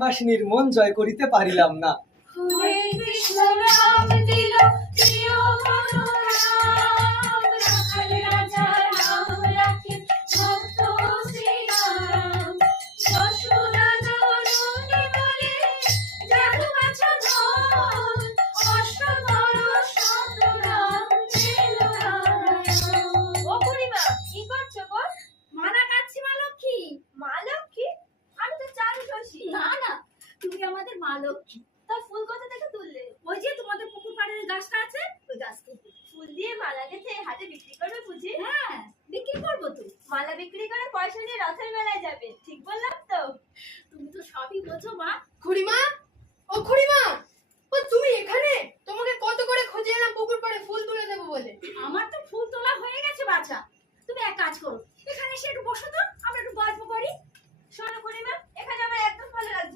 মাসিনীর মন জয় করিতে পারিলাম না। হরে কৃষ্ণ নাম দিল প্রিয় মনোরাম, রাখাল রাজা নাম রাখে ভক্ত শ্রীরাম। যশোদা জননী বলে জাদু বাছা ধন, অষ্টবর শতনাম দিল নারায়ণ। ও বুড়িমা, কি করছো গো? মালা কাটছি মা লক্ষ্মী। মা লক্ষ্মী? আমি তো চারুশশী। না না, তুমি আমাদের মা লক্ষ্মী। তা ফুল কোথা থেকে তুললে? ওই যে তোমাদের পুকুর পাড়ের গাছটা আছে, ওই গাছ থেকে। ফুল দিয়ে মালা গেঁথে হাটে বিক্রি করবে বুঝি? হ্যাঁ, বিক্রি করবো তো। মালা বিক্রি করে পয়সা নিয়ে রথের মেলায় যাবে, ঠিক বললাম তো? তুমি তো সবই বোঝো মা। খুড়িমা, ও খুড়িমা, ও তুমি এখানে? তোমাকে কত করে খুঁজে এলাম পুকুর পাড়ে ফুল তুলে দেবো বলে। আমার তো ফুল তোলা হয়ে গেছে বাছা। তুমি এক কাজ করো, এখানে এসে একটু বসো তো, আমরা একটু গল্প করি। শোনো খুড়িমা, এখানে আমার একদম ভালো লাগছে